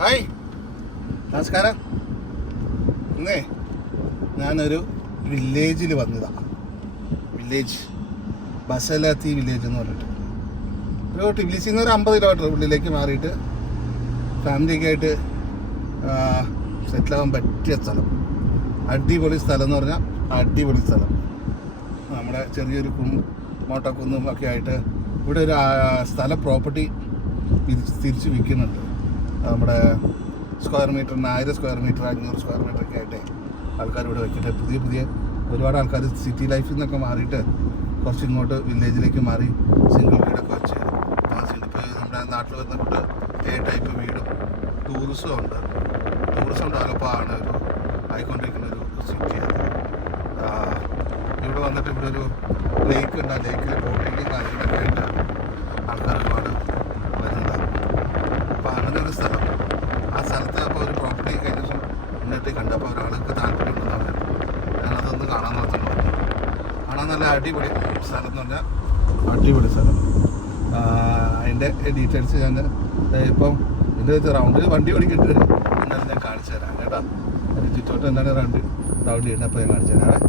Hi, നമസ്കാരം. ഇന്നേ ഞാനൊരു വില്ലേജിൽ വന്നതാണ്. വില്ലേജ് ബസലാത്തി വില്ലേജ് എന്ന് പറഞ്ഞിട്ട് ഒരു ടിബ്ലിസിൽ നിന്ന് ഒരു 50 കിലോമീറ്റർ ഉള്ളിലേക്ക് മാറിയിട്ട് ഫാമിലിയൊക്കെ ആയിട്ട് സെറ്റിലാവാൻ പറ്റിയ സ്ഥലം. അടിപൊളി സ്ഥലം എന്ന് പറഞ്ഞാൽ അടിപൊളി സ്ഥലം. നമ്മുടെ ചെറിയൊരു മോട്ടക്കുന്നും ഒക്കെ ആയിട്ട് ഇവിടെ ഒരു സ്ഥല പ്രോപ്പർട്ടി തിരിച്ച് വിൽക്കുന്നുണ്ട്. നമ്മുടെ സ്ക്വയർ മീറ്ററിന് 1000 സ്ക്വയർ മീറ്റർ 500 സ്ക്വയർ മീറ്റർ ഒക്കെ ആയിട്ട് ആൾക്കാർ ഇവിടെ വയ്ക്കട്ടെ. പുതിയ ഒരുപാട് ആൾക്കാർ സിറ്റി ലൈഫിൽ നിന്നൊക്കെ മാറിയിട്ട് കുറച്ച് ഇങ്ങോട്ട് വില്ലേജിലേക്ക് മാറി സിംഗിൾ വീടൊക്കെ വെച്ച് താമസിച്ചിട്ട്. ഇപ്പോൾ നമ്മുടെ നാട്ടിൽ വരുന്ന കൂട്ട് ടൈപ്പ് വീടും ടൂറിസം ഡെവലപ്പ് ആണ് ഒരു ആയിക്കൊണ്ടിരിക്കുന്ന ഒരു സിറ്റിയാണ്. ഇവിടെ വന്നിട്ട് ഇവിടെ ഒരു ലേക്ക് ഉണ്ട്. ആ ലേക്കിൽ ബോട്ടിങ്ങും കാര്യങ്ങളൊക്കെ ആയിട്ട് ആൾക്കാർ ഒരുപാട് വരുന്നതാണ്. അപ്പോൾ അങ്ങനെ ഒരു സ്ഥലം, ആ സ്ഥലത്ത് അപ്പോൾ ഒരു പ്രോപ്പർട്ടി കഴിഞ്ഞ ദിവസം മുന്നിട്ട് കണ്ടപ്പോൾ ഒരാൾക്ക് താല്പര്യമുണ്ടെന്നാണ് ഞാനതൊന്ന് കാണാൻ നോക്കുന്നു. കാണാൻ നല്ല അടിപൊളി സ്ഥലം എന്ന് പറഞ്ഞാൽ അടിപൊളി സ്ഥലം. അതിൻ്റെ ഡീറ്റെയിൽസ് ഞാൻ ഇപ്പം ഇതിൻ്റെ റൗണ്ടിൽ വണ്ടി ഓടിക്കിട്ട് എന്നാലും ഞാൻ കാണിച്ചു തരാം കേട്ടോ. അതിന് ചുറ്റോട്ട് എന്താണ് റൗണ്ട് ചെയ്യുന്നത് അപ്പോൾ ഞാൻ കാണിച്ചു തരാം.